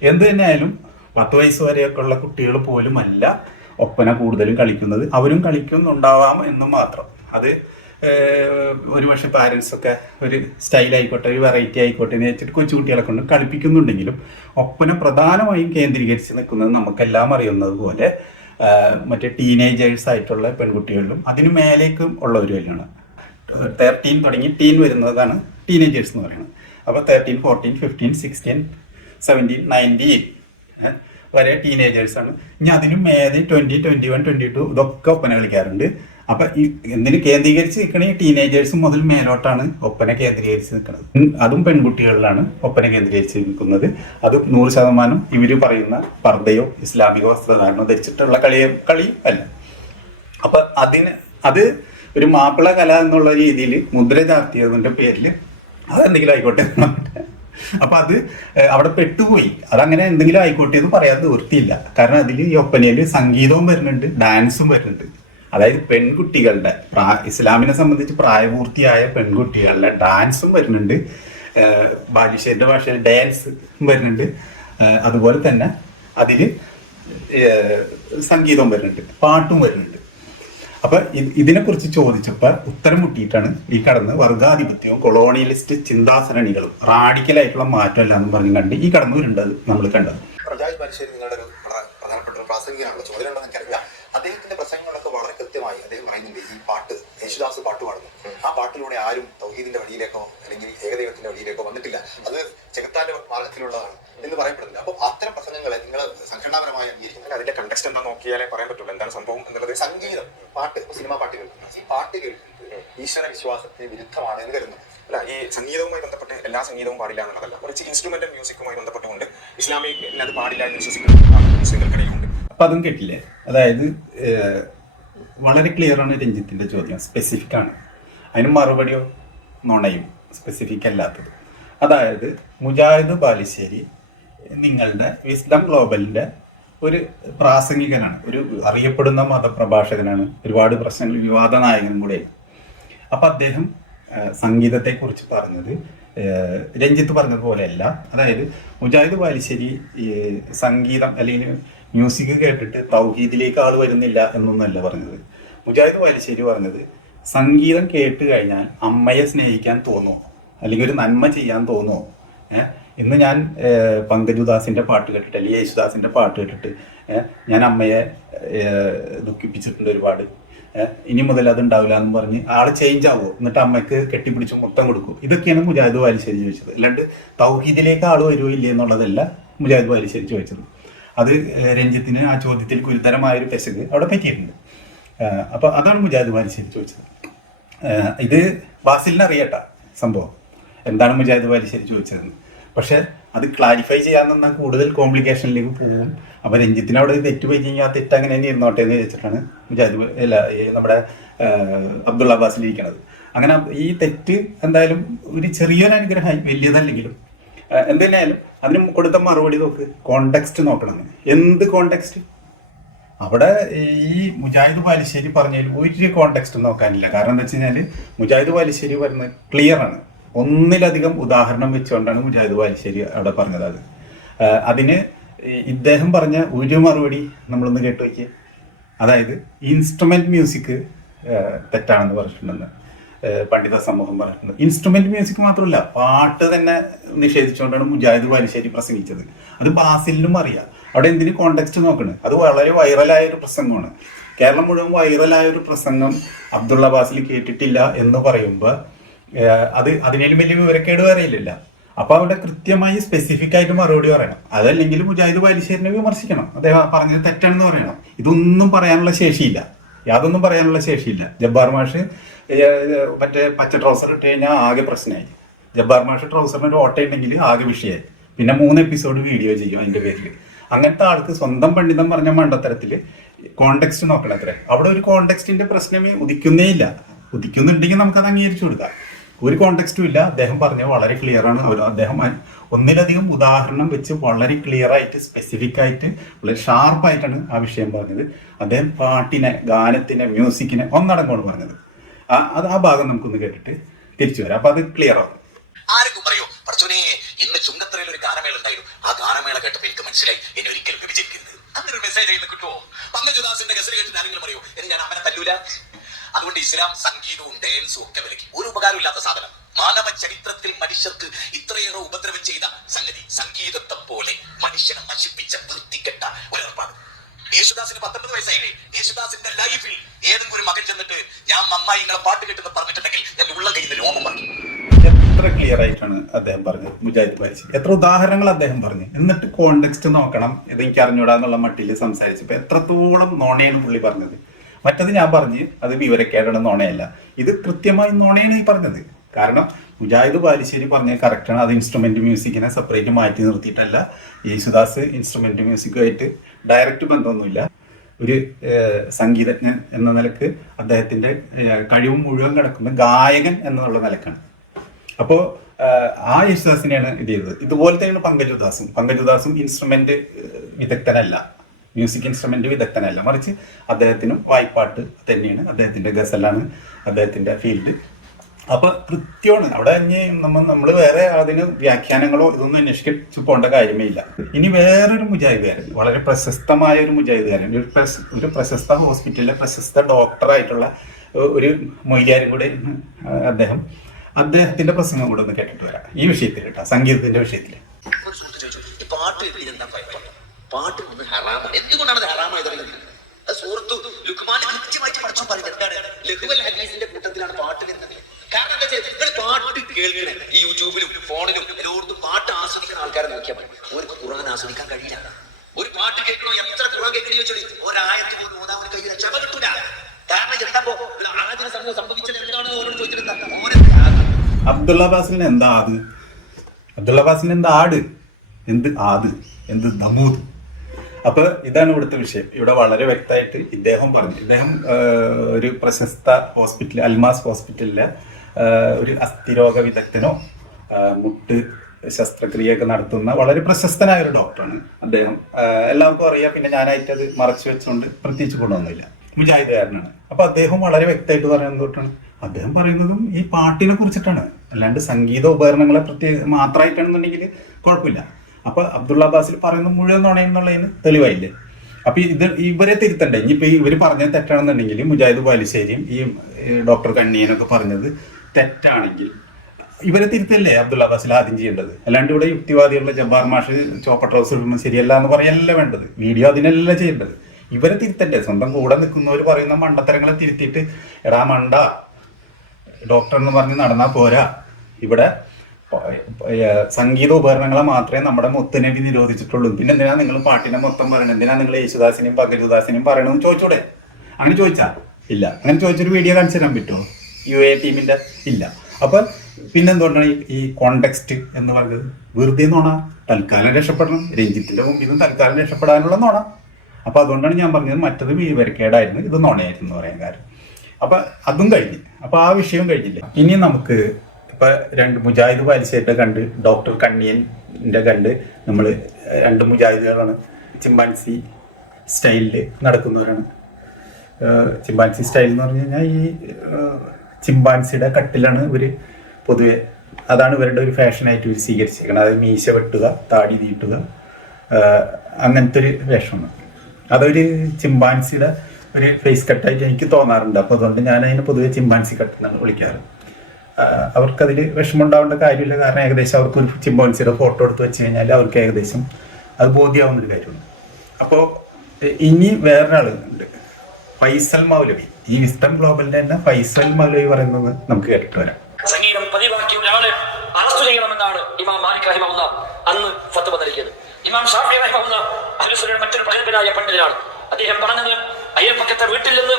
എന്ത് തന്നെയായാലും 10 വയസ്സ് വരെയൊക്കെ ഉള്ള കുട്ടികൾ പോലും അല്ല ഒപ്പന കൂടുതലും കളിക്കുന്നത്. അവരും കളിക്കുന്നുണ്ടാവാം എന്ന് മാത്രം. അത് ഒരുപക്ഷെ പാരൻസൊക്കെ ഒരു സ്റ്റൈലായിക്കോട്ടെ, ഒരു വെറൈറ്റി ആയിക്കോട്ടെ എന്ന് വെച്ചിട്ട് കൊച്ചുകുട്ടികളെ കൊണ്ട് കളിപ്പിക്കുന്നുണ്ടെങ്കിലും ഒപ്പന പ്രധാനമായും കേന്ദ്രീകരിച്ച് നിൽക്കുന്നത് നമുക്കെല്ലാം അറിയുന്നത് പോലെ മറ്റേ ടീനേജേഴ്സ് ആയിട്ടുള്ള പെൺകുട്ടികളിലും അതിന് മേലേക്കും ഉള്ളവരും തന്നെയാണ്. 13 തുടങ്ങി ടീൻ വരുന്നതാണ് ടീനേജേഴ്സ് എന്ന് പറയുന്നത്. അപ്പോൾ 13, 14, 15, 16, 17, 19 വരെ ടീനേജേഴ്സാണ്. ഇനി അതിനും മേലെ 20, 21, 22 ഇതൊക്കെ ഒപ്പന കളിക്കാറുണ്ട്. അപ്പം എന്തിനു കേന്ദ്രീകരിച്ച് നിൽക്കണ ഈ ടീനേജേഴ്സ് മുതൽ മേലോട്ടാണ് ഒപ്പന കേന്ദ്രീകരിച്ച് നിൽക്കുന്നത്. അതും പെൺകുട്ടികളിലാണ് ഒപ്പന കേന്ദ്രീകരിച്ച് നിൽക്കുന്നത്. അത് 100% ഇവർ പറയുന്ന പർദ്ദയോ ഇസ്ലാമിക വസ്ത്രധാരണോ ധരിച്ചിട്ടുള്ള കളി അല്ല. അപ്പൊ അത് ഒരു മാപ്പിള കല എന്നുള്ള രീതിയിൽ മുദ്ര ചാർത്തിയതിന്റെ പേരിൽ അതെന്തെങ്കിലും ആയിക്കോട്ടെ. അപ്പൊ അത് അവിടെ പെട്ടുപോയി. അതങ്ങനെ എന്തെങ്കിലും ആയിക്കോട്ടെ എന്ന് പറയാൻ നിവൃത്തിയില്ല. കാരണം അതിൽ ഈ ഒപ്പനയിൽ സംഗീതവും വരുന്നുണ്ട്, ഡാൻസും വരുന്നുണ്ട്. അതായത് പെൺകുട്ടികളുടെ ഇസ്ലാമിനെ സംബന്ധിച്ച് പ്രായപൂർത്തിയായ പെൺകുട്ടികളുടെ ഡാൻസും വരുന്നുണ്ട്. ബാലുശ്ശേരിന്റെ ഭാഷയിൽ ഡാൻസ് വരുന്നുണ്ട്. അതുപോലെ തന്നെ അതിൽ സംഗീതവും വരുന്നുണ്ട്, പാട്ടും വരുന്നുണ്ട്. അപ്പൊ ഇതിനെക്കുറിച്ച് ചോദിച്ചപ്പോൾ ഉത്തരം മുട്ടിയിട്ടാണ് ഈ കടന്ന് വർഗാധിപത്യവും കൊളോണിയലിസ്റ്റ് ചിന്താസരണികളും റാഡിക്കലായിട്ടുള്ള മാറ്റമല്ല എന്ന് പറഞ്ഞു കണ്ട് ഈ കടന്നു വരുന്നത് നമ്മൾ കണ്ടത്. പ്രജാജ് ബാലുശ്ശേരി നിങ്ങളുടെ ഒരു പ്രധാനപ്പെട്ട പ്രാസംഗികനാണല്ലോ. ചോദ്യം ഉണ്ടെന്ന് എനിക്കറിയാം. അദ്ദേഹത്തിന്റെ പ്രസംഗങ്ങളൊക്കെ വളരെ കൃത്യമായി അദ്ദേഹം പറയുന്നുണ്ട്. ഈ പാട്ട് യേശുദാസ് പാട്ട് പാടുന്നു. ആ പാട്ടിലൂടെ ആരും തൗഹീദിന്റെ വഴിയിലേക്കോ അല്ലെങ്കിൽ ഏകദൈവത്തിന്റെ വഴിയിലേക്കോ വന്നിട്ടില്ല. അത് ചെകുത്താന്റെ മാർഗത്തിലുള്ളതാണ് എന്ന് പറയപ്പെടുന്നില്ല. അപ്പൊ അത്തരം പ്രസംഗങ്ങളെ നിങ്ങൾ സംഘടനാപരമായി അംഗീകരിക്കുന്നത് അതിന്റെ കണ്ടക്സ്റ്റ് എന്താ നോക്കിയാലേ പറയാൻ പറ്റുള്ളൂ എന്താണ് സംഭവം എന്നുള്ളത്. സംഗീതം, പാട്ട്, സിനിമാ പാട്ടുകൾ, ഈ പാട്ടുകൾ ഈശ്വര വിശ്വാസത്തിന് വിരുദ്ധമാണ് എന്ന് കരുതുന്നു. അല്ല, ഈ സംഗീതവുമായി ബന്ധപ്പെട്ട് എല്ലാ സംഗീതവും പാടില്ല എന്നുള്ളതല്ല. മറിച്ച് ഇൻസ്ട്രുമെന്റൽ മ്യൂസിക്കുമായി ബന്ധപ്പെട്ടുകൊണ്ട് ഇസ്ലാമിക് അത് പാടില്ല എന്ന് വിശ്വസിക്കുന്നുണ്ട്. അപ്പൊ അതും കേട്ടില്ലേ? അതായത് വളരെ ക്ലിയർ ആണ് രഞ്ജിത്തിന്റെ ചോദ്യം, സ്പെസിഫിക് ആണ്. അതിന് മറുപടിയോ നുണയും സ്പെസിഫിക് അല്ലാത്തത്. അതായത് മുജാഹിദ് ബാലുശ്ശേരി നിങ്ങളുടെ വിസ്ഡം ഗ്ലോബലിന്റെ ഒരു പ്രാസംഗികനാണ്, ഒരു അറിയപ്പെടുന്ന മതപ്രഭാഷകനാണ്, ഒരുപാട് പ്രശ്നങ്ങൾ വിവാദ നായകനും കൂടെയാണ്. അപ്പം അദ്ദേഹം സംഗീതത്തെക്കുറിച്ച് പറഞ്ഞത് രഞ്ജിത്ത് പറഞ്ഞതുപോലെയല്ല. അതായത് മുജാഹിദ് ബാലുശ്ശേരി സംഗീതം അല്ലെങ്കിൽ മ്യൂസിക് കേട്ടിട്ട് തൗഹീദിലേക്ക് ആൾ വരുന്നില്ല എന്നൊന്നല്ല പറഞ്ഞത്. മുജാഹിദ് ബാലുശ്ശേരി പറഞ്ഞത് സംഗീതം കേട്ട് കഴിഞ്ഞാൽ അമ്മയെ സ്നേഹിക്കാൻ തോന്നുമോ, അല്ലെങ്കിൽ ഒരു നന്മ ചെയ്യാൻ തോന്നുമോ? ഇന്ന് ഞാൻ പങ്കജുദാസിന്റെ പാട്ട് കേട്ടിട്ട് അല്ലെങ്കിൽ യേശുദാസിന്റെ പാട്ട് കേട്ടിട്ട് ഞാൻ അമ്മയെ ദുഃഖിപ്പിച്ചിട്ടുണ്ട് ഒരുപാട്, ഇനി മുതൽ അത് ഉണ്ടാവില്ല എന്ന് പറഞ്ഞ് ആള് ചേഞ്ച് ആവുമോ, എന്നിട്ട് അമ്മയ്ക്ക് കെട്ടിപ്പിടിച്ച് മുത്തം കൊടുക്കും? ഇതൊക്കെയാണ് മുജാഹിദ് ബാലുശ്ശേരി ചോദിച്ചത്. അല്ലാണ്ട് തൗഹീദിലേക്ക് ആള് വരുമോ ഇല്ലേ എന്നുള്ളതല്ല മുജാഹിദ് ബാലുശ്ശേരി ചോദിച്ചത്. അത് രഞ്ജിത്തിന് ആ ചോദ്യത്തിൽ ഗുരുതരമായൊരു പെശക് അവിടെ പറ്റിയിട്ടുണ്ട്. അപ്പൊ അതാണ് മുജാഹിദ് ബാലുശ്ശേരി ചോദിച്ചത്. ഇത് ബാസിലിന് അറിയട്ട സംഭവം എന്താണ് മുജാഹിദ് ബാലുശ്ശേരി ചോദിച്ചതെന്ന്. പക്ഷെ അത് ക്ലാരിഫൈ ചെയ്യാൻ നിന്നാൽ കൂടുതൽ കോംപ്ലിക്കേഷനിലേക്ക് പോകും. അപ്പൊ രഞ്ജിത്തിന് അവിടെ തെറ്റ് പറ്റി കഴിഞ്ഞാൽ ആ തെറ്റ് അങ്ങനെ തന്നെ ഇരുന്നോട്ടെ എന്ന് വെച്ചിട്ടാണ് മുജാഹിദ് അല്ല നമ്മുടെ അബ്ദുള്ള അബ്ബാസിൽ ഇരിക്കണത്. അങ്ങനെ ഈ തെറ്റ് എന്തായാലും ഒരു ചെറിയൊരു അനുഗ്രഹം, വലിയതല്ലെങ്കിലും എന്തിനായാലും അതിന് കൊടുത്ത മറുപടി നോക്ക്, കോണ്ടെക്സ്റ്റ് നോക്കണം. എന്ത് കോണ്ടെക്സ്റ്റ്? അവിടെ ഈ മുജാഹിദ് ബാലുശ്ശേരി പറഞ്ഞതിൽ ഒരു കോണ്ടെക്സ്റ്റ് നോക്കാനില്ല. കാരണം എന്താ വെച്ച് കഴിഞ്ഞാൽ മുജാഹിദ് ബാലുശ്ശേരി പറയുന്നത് ക്ലിയർ ആണ്. ഒന്നിലധികം ഉദാഹരണം വെച്ചുകൊണ്ടാണ് മുജാഹിദ് ബാലുശ്ശേരി അവിടെ പറഞ്ഞത്. അതിന് ഇദ്ദേഹം പറഞ്ഞ ഒരു മറുപടി നമ്മളൊന്ന് കേട്ടു നോക്കിയേ. അതായത് ഇൻസ്ട്രുമെന്റ് മ്യൂസിക് തെറ്റാണെന്ന് പറഞ്ഞിട്ടുണ്ടെന്ന് പണ്ഡിത സമൂഹം പറഞ്ഞിട്ടുണ്ട്. ഇൻസ്ട്രുമെന്റ് മ്യൂസിക് മാത്രമല്ല, പാട്ട് തന്നെ നിഷേധിച്ചുകൊണ്ടാണ് മുജാഹിദ് ബാലുശ്ശേരി പ്രസംഗിച്ചത്. അത് ബാസിലിനും അറിയാം. അവിടെ എന്തിന് കോണ്ടെക്സ്റ്റ് നോക്കണ്? അത് വളരെ വൈറലായ ഒരു പ്രസംഗമാണ്. കേരളം മുഴുവൻ വൈറലായ ഒരു പ്രസംഗം അബ്ദുള്ള ബാസിൽ കേട്ടിട്ടില്ല എന്ന് പറയുമ്പോൾ അത് അതിനേലും വലിയ വിവരക്കേട് പറയില്ല. അപ്പൊ അവിടെ കൃത്യമായി സ്പെസിഫിക് ആയിട്ട് മറുപടി പറയണം. അതല്ലെങ്കിൽ മുജാഹിദ് ബാലുശ്ശേരിനെ വിമർശിക്കണം, അദ്ദേഹം പറഞ്ഞത് തെറ്റാണെന്ന് പറയണം. ഇതൊന്നും പറയാനുള്ള ശേഷിയില്ല, യാതൊന്നും പറയാനുള്ള ശേഷിയില്ല. ജബ്ബാർ മാഷ് മറ്റേ പച്ച ട്രൗസർ ഇട്ട് കഴിഞ്ഞാൽ ആകെ പ്രശ്നമായി. ജബ്ബാർ മാഷ് ട്രൗസറിന് ഒരു ഓട്ട ഉണ്ടെങ്കിൽ ആകെ വിഷയമായി. പിന്നെ 3 എപ്പിസോഡ് വീഡിയോ ചെയ്യും അതിന്റെ പേരിൽ. അങ്ങനത്തെ ആൾക്ക് സ്വന്തം പണ്ഡിതം പറഞ്ഞ മണ്ടത്തരത്തിൽ കോണ്ടെക്സ്റ്റ് നോക്കണം. അത്രേ അവിടെ ഒരു കോണ്ടെക്സ്റ്റിന്റെ പ്രശ്നമേ ഉദിക്കുന്നേ ഇല്ല. ഉദിക്കുന്നുണ്ടെങ്കിൽ നമുക്കത് അംഗീകരിച്ചു കൊടുക്കാം. ഒരു കോണ്ടെക്സ്റ്റും ഇല്ല. അദ്ദേഹം പറഞ്ഞത് വളരെ ക്ലിയർ ആണ്. അദ്ദേഹം ഒന്നിലധികം ഉദാഹരണം വെച്ച് വളരെ ക്ലിയർ ആയിട്ട് സ്പെസിഫിക് ആയിട്ട് വളരെ ഷാർപ്പായിട്ടാണ് ആ വിഷയം പറഞ്ഞത്. അദ്ദേഹം പാട്ടിനെ, ഗാനത്തിനെ, മ്യൂസിക്കിനെ ഒന്നടങ്കമാണ് പറഞ്ഞത്. അത് ആ ഭാഗം നമുക്കൊന്ന് കേട്ടിട്ട് തിരിച്ചു വരാം. അപ്പൊ അത് ക്ലിയർ ആവും. ആരെങ്കിലും പറയോ പറച്ചോനെ ഇന്ന് ചുങ്കത്തറയിൽ ഒരു ഗാനമേള ഉണ്ടായിരുന്നു, ആ ഗാനമേള കേട്ടപ്പോൾ എനിക്ക് മനസ്സിലായി എന്നെ ഒരിക്കലും വിഭജിക്കരുത്. അങ്ങനെ ഒരു മെസ്സേജ് ചെയ്യുന്ന കിട്ടുമോ? പങ്കജുദാസിന്റെ ഗസൽ കേട്ടിട്ട് ആരെങ്കിലും പറയോ എന്ന് ഞാൻ അവനെ തല്ലൂല? അതുകൊണ്ട് ഇസ്ലാം സംഗീതവും ഡാൻസും ഒക്കെ വിലക്കി. ഒരു ഉപകാരമില്ലാത്ത സാധനം. മാനവ ചരിത്രത്തിൽ മനുഷ്യർക്ക് ഇത്രയേറെ ഉപദ്രവം ചെയ്ത സംഗതി സംഗീതത്തെ പോലെ മനുഷ്യനെ നശിപ്പിച്ച വൃത്തികെട്ട ഒരേർപ്പാട്. യേശുദാസിന് 19 വയസ്സായില്ലേ? യേശുദാസിന്റെ ലൈഫിൽ ഏതെങ്കിലും ഒരു മകൻ ചെന്നിട്ട് ഞാൻ നന്നായി നിങ്ങളെ പാട്ട് കേട്ടെന്ന് പറഞ്ഞിട്ടുണ്ടെങ്കിൽ ഞാൻ ഉള്ള കയ്യിൽ രോഗം പറഞ്ഞു. എത്ര ക്ലിയർ ആയിട്ടാണ് അദ്ദേഹം പറഞ്ഞത് മുജാഹിദ് ബാലുശ്ശേരി. എത്ര ഉദാഹരണങ്ങൾ അദ്ദേഹം പറഞ്ഞു. എന്നിട്ട് കോണ്ടെക്സ്റ്റ് നോക്കണം, ഇത് എനിക്ക് അറിഞ്ഞൂടാന്നുള്ള മട്ടിൽ സംസാരിച്ചപ്പോൾ എത്രത്തോളം നോണയാണ് പുള്ളി പറഞ്ഞത്. മറ്റത് ഞാൻ പറഞ്ഞ് അത് വിവരക്കേടാണ്, നോണയല്ല. ഇത് കൃത്യമായി നോണയാണ് ഈ പറഞ്ഞത്. കാരണം മുജാഹിദ് ബാലുശ്ശേരി പറഞ്ഞത് കറക്റ്റാണ്. അത് ഇൻസ്ട്രുമെന്റ് മ്യൂസിക്കിനെ സെപ്പറേറ്റ് മാറ്റി നിർത്തിയിട്ടല്ല. യേശുദാസ് ഇൻസ്ട്രുമെന്റ് മ്യൂസിക്കുമായിട്ട് ഡയറക്റ്റ് ബന്ധമൊന്നുമില്ല. ഒരു സംഗീതജ്ഞൻ എന്ന നിലക്ക് അദ്ദേഹത്തിന്റെ കഴിവ് മുഴുവൻ കിടക്കുന്ന ഗായകൻ എന്നുള്ള നിലക്കാണ്. അപ്പോൾ ആ യേശുദാസിനെയാണ് ഇത് ചെയ്തത്. ഇതുപോലെ തന്നെയാണ് പങ്കജുദാസും ഇൻസ്ട്രുമെന്റ് വിദഗ്ധനല്ല, മ്യൂസിക് ഇൻസ്ട്രുമെന്റ് വിദഗ്ധനല്ല. മറിച്ച് അദ്ദേഹത്തിനും വായ്പാട്ട് തന്നെയാണ്, അദ്ദേഹത്തിന്റെ ഗസലാണ് അദ്ദേഹത്തിന്റെ ഫീൽഡ്. അപ്പൊ കൃത്യമാണ് അവിടെ. നമ്മൾ വേറെ അതിന് വ്യാഖ്യാനങ്ങളോ ഇതൊന്നും അന്വേഷിച്ചു പോകേണ്ട കാര്യമേ ഇല്ല. ഇനി വേറൊരു മുജാഹിദുകാരൻ, വളരെ പ്രശസ്തമായ ഒരു മുജാഹിദുകാരൻ, ഒരു പ്രശസ്ത ഹോസ്പിറ്റലിലെ പ്രശസ്ത ഡോക്ടറായിട്ടുള്ള ഒരു മൊയ്ലിയാരും കൂടെ അദ്ദേഹത്തിന്റെ പ്രസംഗം കൂടെ ഒന്ന് കേട്ടിട്ട് വരാം ഈ വിഷയത്തിൽ കേട്ടോ, സംഗീതത്തിന്റെ വിഷയത്തിൽ. പാട്ട് എന്തുകൊണ്ടാണ് ഹറാമായത്? സുഹൃത്തു ലുക്മാൻ കൃത്യമായിട്ട് പഠിച്ചു പറയുന്നത് എന്താണ്? ലഹുവൽ ഹദീസിന്റെ കൂട്ടത്തിലാണ് പാട്ട് വരുന്നത്. കാരണം എന്താ വെച്ചാൽ പാട്ട് കേൾക്കണേ ഈ യൂട്യൂബിലും ഫോണിലും എല്ലായിടത്തും പാട്ട് ആസ്വദിക്കുന്ന ആൾക്കാരെ നോക്കിയാൽ മതി. ഒരു ഖുർആൻ ആസ്വദിക്കാൻ കഴിയില്ല. ഒരു പാട്ട് കേൾക്കണോ, എത്ര ഖുർആൻ കേൾക്കണോ ചോദിച്ചാൽ ഒരായത്ത് പോലും ഓതാൻ കഴിയില്ല, ക്ഷമ കിട്ടൂല. കാരണം എന്താ ആദ്യം സംഭവിച്ചത് എന്താണ് ഓരോട് ചോദിച്ചിട്ട് അബ്ദുള്ള ബാസിലിന് എന്താ ആട്, അബ്ദുള്ള ബാസിലിന് എന്താ ആട്, എന്ത് ദമൂദ്. അപ്പൊ ഇതാണ് ഇവിടുത്തെ വിഷയം. ഇവിടെ വളരെ വ്യക്തമായിട്ട് ഇദ്ദേഹം പറഞ്ഞു. ഇദ്ദേഹം ഒരു പ്രശസ്ത ഹോസ്പിറ്റൽ, അൽമാസ് ഹോസ്പിറ്റലിലെ ഒരു അസ്ഥിരോഗ വിദഗ്ധനോ മുട്ട് ശസ്ത്രക്രിയയൊക്കെ നടത്തുന്ന വളരെ പ്രശസ്തനായ ഒരു ഡോക്ടറാണ് അദ്ദേഹം. എല്ലാവർക്കും അറിയാം. പിന്നെ ഞാനായിട്ട് അത് മറച്ചു വെച്ചുകൊണ്ട് പ്രത്യേകിച്ച് ഗുണമൊന്നുമില്ല. മുജാഹിദുകാരനാണ്. അപ്പൊ അദ്ദേഹം വളരെ വ്യക്തമായിട്ട് പറയുന്നത് തൊട്ടാണ് അദ്ദേഹം പറയുന്നതും ഈ പാട്ടിനെ കുറിച്ചിട്ടാണ്, അല്ലാണ്ട് സംഗീത ഉപകരണങ്ങളെ മാത്രമായിട്ടാണെന്നുണ്ടെങ്കിൽ കുഴപ്പമില്ല. അപ്പൊ അബ്ദുള്ള അബ്ബാസിൽ പറയുന്ന മുഴുവൻ നുണയെന്നുള്ളതിന് തെളിവായില്ലേ? അപ്പൊ ഇവരെ തിരുത്തണ്ടേ? ഇനിയിപ്പോ ഇവർ പറഞ്ഞത് തെറ്റാണെന്നുണ്ടെങ്കിൽ മുജാഹിദ് ബാലുശ്ശേരിയും ഈ ഡോക്ടർ കണ്ണിയനൊക്കെ പറഞ്ഞത് തെറ്റാണെങ്കിൽ ഇവരെ തിരുത്തല്ലേ അബ്ദുള്ള അബ്ബാസിൽ ആദ്യം ചെയ്യേണ്ടത്? അല്ലാണ്ട് ഇവിടെ യുക്തിവാദികളുടെ ജബ്ബാർ മാഷ് ചോപ്പ ട്രൗസർ ഇടുമ്പോൾ ശരിയല്ല എന്ന് പറയല്ല വേണ്ടത്. വീഡിയോ അതിനല്ല ചെയ്യേണ്ടത്. ഇവരെ തിരുത്തണ്ടേ? സ്വന്തം കൂടെ നിൽക്കുന്നവർ പറയുന്ന മണ്ടത്തരങ്ങളെ തിരുത്തിയിട്ട് എടാ മണ്ട ഡോക്ടർ എന്ന് പറഞ്ഞ് നടന്നാൽ പോരാ. ഇവിടെ സംഗീത ഉപകരണങ്ങളെ മാത്രമേ നമ്മുടെ മുത്തനബി നിരോധിച്ചിട്ടുള്ളൂ. പിന്നെ എന്തിനാ നിങ്ങൾ പാട്ടിനെ മൊത്തം പറയണത്? എന്തിനാ നിങ്ങൾ യേശുദാസിനെയും പങ്കജുദാസിനെയും പറയണമെന്ന് ചോദിച്ചൂടെ? അങ്ങനെ ചോദിച്ചാ ഇല്ല. അങ്ങനെ ചോദിച്ചൊരു വീഡിയോ കാണിച്ചു തരാൻ പറ്റുമോ UA ടീമിന്റെ? ഇല്ല. അപ്പൊ പിന്നെന്തുകൊണ്ടാണ് ഈ കോണ്ടെക്സ്റ്റ് എന്ന് പറഞ്ഞത്? വെറുതെ നോണ. തൽക്കാലം രക്ഷപ്പെടണം. രഞ്ജിത്തിന്റെ മുമ്പിൽ നിന്ന് തൽക്കാലം രക്ഷപ്പെടാനുള്ള നോണ. അപ്പൊ അതുകൊണ്ടാണ് ഞാൻ പറഞ്ഞത് മറ്റത് വിവരക്കേടായിരുന്നു, ഇത് നോണയായിരുന്നു എന്ന് പറയാൻ കാര്യം. അപ്പൊ അതും കഴിഞ്ഞ്. അപ്പൊ ആ വിഷയവും കഴിഞ്ഞില്ലേ. ഇനി നമുക്ക് ഇപ്പൊ രണ്ട് മുജാഹിദ് ബാലുശ്ശേരിയുടെ കണ്ട് ഡോക്ടർ കണ്ണിയന്റെ കണ്ട് നമ്മൾ രണ്ട് മുജാഹിദുകളാണ്. ചിമ്പാൻസി സ്റ്റൈലില് നടക്കുന്നവരാണ്. ചിമ്പാൻസി സ്റ്റൈൽ എന്ന് പറഞ്ഞു കഴിഞ്ഞാൽ ഈ ചിമ്പാൻസിയുടെ കട്ടിലാണ് ഇവര് പൊതുവെ, അതാണ് ഇവരുടെ ഒരു ഫാഷനായിട്ട് ഇവർ സ്വീകരിച്ചേക്കുന്നത്. അതായത് മീശ വെട്ടുക, താടി തീട്ടുക, അങ്ങനത്തെ ഒരു വേഷമാണ്. അതൊരു ചിമ്പാൻസിയുടെ ഒരു ഫേസ് കട്ടായിട്ട് എനിക്ക് തോന്നാറുണ്ട്. അപ്പോൾ അതുകൊണ്ട് ഞാൻ അതിനെ പൊതുവെ ചിമ്പാൻസി കട്ട് എന്നാണ് വിളിക്കാറ്. അവർക്കതിൽ വിഷമമുണ്ടാവേണ്ട കാര്യമില്ല. കാരണം ഏകദേശം അവർക്ക് ഒരു ചിമ്പാൻസിയുടെ ഫോട്ടോ എടുത്ത് വെച്ച് കഴിഞ്ഞാൽ അവർക്ക് ഏകദേശം അത് ബോധ്യമാവുന്നൊരു കാര്യമാണ്. അപ്പോൾ ഇനി വേറൊരാളുണ്ട്, ഫൈസൽ മൗലവി. ഈ വിസ്ഡം ഗ്ലോബലിന്റെ തന്നെ ഫൈസൽ മൗലവി പറയുന്നത് നമുക്ക് കേട്ടിട്ട് വരാം. സംഗീതം പതിവാക്കിയ ഒരാളെ അറസ്റ്റ് ചെയ്യണമെന്നാണ് ഇമാം മാലിക് റഹിമഹുല്ലാ അന്ന് ഫത്വ നൽകിയത്. ഇമാം ഷാഫി റഹിമഹുല്ലാ അഹ്ലു സുന്നയുടെ മറ്റൊരു പ്രഗത്ഭനായ പണ്ഡിതനാണ്. അദ്ദേഹം പറഞ്ഞത് അയൽപക്കത്തെ വീട്ടിൽ നിന്ന്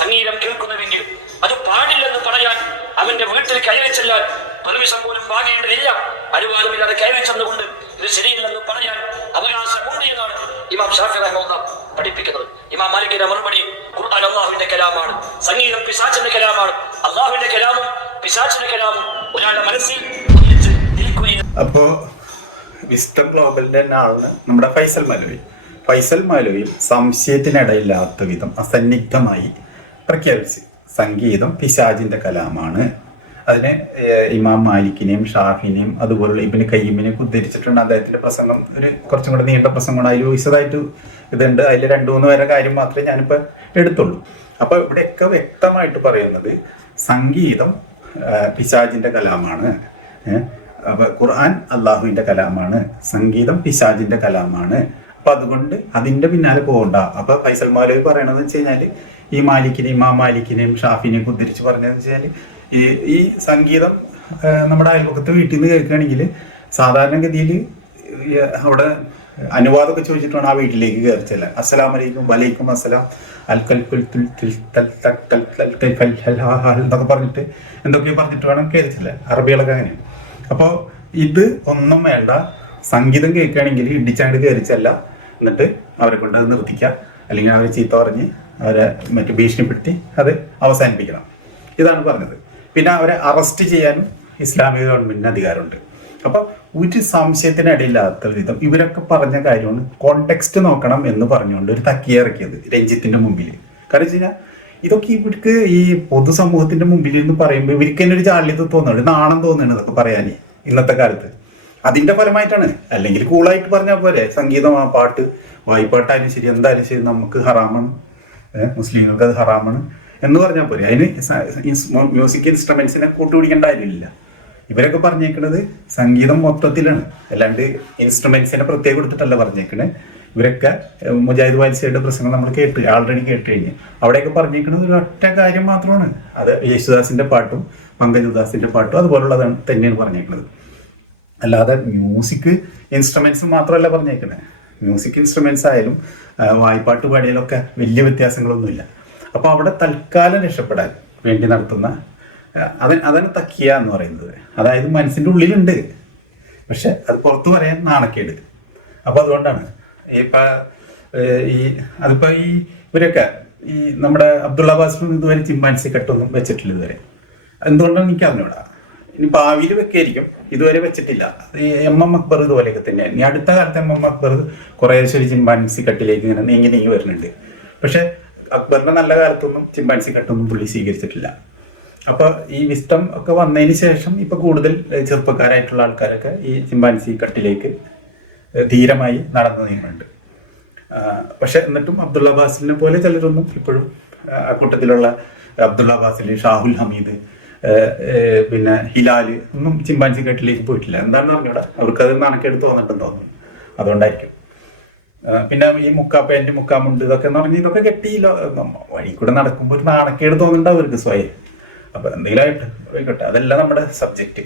സംഗീതം കേൾക്കുന്നുവെങ്കിൽ അത് പാടില്ലെന്ന് പറയാൻ അവന്റെ വീട്ടിൽ കയറി ചെല്ലാൻ പെർമിഷൻ പോലും വാങ്ങേണ്ടതില്ല. അനുവാദമില്ലാതെ കയറി ചെന്നുകൊണ്ട് ഇത് ശരിയില്ലെന്ന് പറയാൻ അവകാശമുണ്ട് എന്നാണ് ഇമാം ഷാഫി റഹിമഹുല്ലാ പഠിപ്പിക്കുന്നത്. ഇമാം മാലിക്കിന്റെ മറുപടി ഖുർആൻ അല്ലാഹുവിന്റെ കലാമാണ്, സംഗീതം പിശാചിന്റെ കലാമാണ്. അല്ലാഹുവിന്റെ കലാമും പിശാചിന്റെ കലാമും ഒരാളുടെ മനസ്സിൽ അപ്പോ വിസ്ഡം ഗ്ലോബലിന്റെ തന്നെ ആളാണ് നമ്മുടെ ഫൈസൽ മൗലവി. ഫൈസൽ മൗലവി സംശയത്തിനിടയില്ലാത്ത വിധം അസന്നിഗ്ധമായി പ്രഖ്യാപിച്ച് സംഗീതം പിശാചിന്റെ കലാമാണ്. അതിനെ ഇമാം മാലിക്കിനെയും ഷാഫിനെയും അതുപോലുള്ള ഇബ്നു ഖയ്യിമിനെയും ഉദ്ധരിച്ചിട്ടുണ്ട്. അദ്ദേഹത്തിന്റെ പ്രസംഗം ഒരു കുറച്ചും കൂടെ നീണ്ട പ്രസംഗമാണ്. അതിൽ വിശദമായിട്ട് ഇതുണ്ട്. അതിൽ 2-3 പേരെ കാര്യം മാത്രമേ ഞാനിപ്പോൾ എടുത്തുള്ളൂ. അപ്പൊ ഇവിടെയൊക്കെ വ്യക്തമായിട്ട് പറയുന്നത് സംഗീതം പിശാചിന്റെ കലാമാണ്. അപ്പൊ ഖുർആൻ അള്ളാഹുവിന്റെ കലാമാണ്, സംഗീതം പിശാചിന്റെ കലാമാണ്. അപ്പൊ അതുകൊണ്ട് അതിന്റെ പിന്നാലെ പോകണ്ട. അപ്പൊ ഫൈസൽ മൗലവി പറയണത് വെച്ച് കഴിഞ്ഞാല് ഈ മാലിക്കിനെയും ഇമാം മാലിക്കിനെയും ഷാഫിനെയും ഉദ്ധരിച്ച് പറഞ്ഞതെന്ന് വെച്ചാല് ഈ സംഗീതം നമ്മുടെ അയൽപക്കത്ത് വീട്ടിൽ നിന്ന് കേൾക്കുകയാണെങ്കിൽ സാധാരണഗതിയിൽ അവിടെ അനുവാദമൊക്കെ ചോദിച്ചിട്ട് വേണം ആ വീട്ടിലേക്ക് കയറി ചെല്ലാൻ. അസ്സലാമു അലൈക്കും, വലൈക്കും അസ്സലാം, എന്നൊക്കെ പറഞ്ഞിട്ട് എന്തൊക്കെയോ പറഞ്ഞിട്ട് വേണം കയറി ചെല്ലാൻ. അറബികളൊക്കെ അങ്ങനെയാണ്. അപ്പോൾ ഇത് ഒന്നും വേണ്ട. സംഗീതം കേൾക്കുകയാണെങ്കിൽ ഇടിച്ചാണ്ട് കയറി ചെല്ലാം, എന്നിട്ട് അവരെ കൊണ്ട് അത് നിർത്തിക്കുക, അല്ലെങ്കിൽ അവരെ ചീത്ത പറഞ്ഞ് അവരെ മറ്റു ഭീഷണിപ്പെടുത്തി അത് അവസാനിപ്പിക്കണം. ഇതാണ് പറഞ്ഞത്. പിന്നെ അവരെ അറസ്റ്റ് ചെയ്യാനും ഇസ്ലാമിക ഗവൺമെന്റിന് അധികാരമുണ്ട്. അപ്പൊ ഒരു സംശയത്തിനിടയില്ലാത്ത വിധം ഇവരൊക്കെ പറഞ്ഞ കാര്യമാണ്. കോണ്ടെക്സ്റ്റ് നോക്കണം എന്ന് പറഞ്ഞുകൊണ്ട് ഒരു തക്കിയ ഇറക്കിയത് രഞ്ജിത്തിന്റെ മുമ്പിൽ. കാരണം വെച്ച് കഴിഞ്ഞാൽ ഇതൊക്കെ ഇവർക്ക് ഈ പൊതുസമൂഹത്തിന്റെ മുമ്പിൽ നിന്ന് പറയുമ്പോൾ ഇവർക്ക് തന്നെ ഒരു ജാള്യത തോന്നുന്നുണ്ട്, നാണം തോന്നുന്നുണ്ട് ഇതൊക്കെ പറയാനേ ഇന്നത്തെ കാലത്ത്. അതിന്റെ ഫലമായിട്ടാണ്. അല്ലെങ്കിൽ കൂളായിട്ട് പറഞ്ഞാൽ പോരെ, സംഗീതം, പാട്ട്, വായ്പാട്ടായാലും ശരി, എന്തായാലും ശരി നമുക്ക് ഹറാമാണ്, മുസ്ലിങ്ങൾക്ക് അത് ഹറാമാണ് എന്ന് പറഞ്ഞാൽ പോരെ. അതിന് മ്യൂസിക് ഇൻസ്ട്രുമെന്റ്സിനെ കൂട്ടുപിടിക്കേണ്ട കാര്യമില്ല. ഇവരൊക്കെ പറഞ്ഞേക്കുന്നത് സംഗീതം മൊത്തത്തിലാണ്, അല്ലാണ്ട് ഇൻസ്ട്രുമെന്റ്സിനെ പ്രത്യേകം കൊടുത്തിട്ടല്ല പറഞ്ഞേക്കണേ. ഇവരൊക്കെ മുജാഹിദ് ബാലുശ്ശേരിയുടെ പ്രസംഗം നമ്മൾ ആൾറെഡി കേട്ട് കഴിഞ്ഞ് അവിടെയൊക്കെ പറഞ്ഞേക്കുന്നത് ഒരു ഒറ്റ കാര്യം മാത്രമാണ്. അത് യേശുദാസിന്റെ പാട്ടും പങ്കജുദാസിന്റെ പാട്ടും അതുപോലുള്ളതാണ് തന്നെയാണ് പറഞ്ഞേക്കുന്നത്. അല്ലാതെ മ്യൂസിക് ഇൻസ്ട്രുമെന്റ്സ് മാത്രമല്ല പറഞ്ഞേക്കുന്നത്. മ്യൂസിക് ഇൻസ്ട്രുമെന്റ്സ് ആയാലും വായ്പാട്ട് പാടിയാലൊക്കെ വലിയ വ്യത്യാസങ്ങളൊന്നുമില്ല. അപ്പോൾ അവിടെ തൽക്കാലം രക്ഷപ്പെടാൻ വേണ്ടി നടത്തുന്ന അതാണ് തക്കിയ എന്ന് പറയുന്നത്. അതായത് മനസ്സിൻ്റെ ഉള്ളിലുണ്ട്, പക്ഷെ അത് പുറത്തു പറയാൻ നാണക്കേട്. അപ്പോൾ അതുകൊണ്ടാണ് അതിപ്പോൾ ഈ ഇവരൊക്കെ ഈ നമ്മുടെ അബ്ദുള്ള അബ്ബാസിനും ഇതുവരെ ചിമ്പാൻസി കെട്ടൊന്നും വെച്ചിട്ടില്ല ഇതുവരെ. എന്തുകൊണ്ടാണ് എനിക്ക് അറിഞ്ഞൂടാ. ഇനി ഭാവിയിൽ വെക്കായിരിക്കും, ഇതുവരെ വെച്ചിട്ടില്ല. എം അക്ബർ ഇതുപോലെയൊക്കെ തന്നെയാണ്. ഇനി അടുത്ത കാലത്ത് എം അക്ബർ കുറേശ്ശെ ഒരു ചിമ്പാൻസി കട്ടിലേക്ക് ഇങ്ങനെ നീങ്ങി വരുന്നുണ്ട്. പക്ഷെ അക്ബറിന്റെ നല്ല കാലത്തൊന്നും ചിമ്പാൻസി കട്ടൊന്നും പുള്ളി സ്വീകരിച്ചിട്ടില്ല. അപ്പൊ ഈ വിസ്റ്റം ഒക്കെ വന്നതിന് ശേഷം ഇപ്പൊ കൂടുതൽ ചെറുപ്പക്കാരായിട്ടുള്ള ആൾക്കാരൊക്കെ ഈ ചിമ്പാൻസി കട്ടിലേക്ക് ധീരമായി നടന്നു നീങ്ങുന്നുണ്ട്. പക്ഷെ എന്നിട്ടും അബ്ദുള്ള ബാസിലിനെ പോലെ ചിലരൊന്നും ഇപ്പോഴും ആ കൂട്ടത്തിലുള്ള അബ്ദുള്ള ബാസിൽ, ഷാഹുൽ ഹമീദ്, പിന്നെ ഹിലാല് ഒന്നും ചിമ്പാൻസി കട്ടിലേക്ക് പോയിട്ടില്ല. എന്താണെന്ന് പറഞ്ഞൂടാ, അവർക്കത് നാണക്കേട് തോന്നിട്ടുണ്ടെന്ന് തോന്നുന്നു. അതുകൊണ്ടായിരിക്കും. പിന്നെ ഈ മുക്കാ പാൻറ്, മുക്കാമുണ്ട് ഇതൊക്കെ എന്ന് പറഞ്ഞാൽ ഇതൊക്കെ കെട്ടിയില്ലോ വഴി കൂടെ നടക്കുമ്പോൾ ഒരു നാണക്കേട് തോന്നുന്നുണ്ട് അവർക്ക് സ്വയം. അപ്പൊ എന്തെങ്കിലും ആയിക്കോട്ടെ, അതല്ല നമ്മുടെ സബ്ജക്റ്റ്.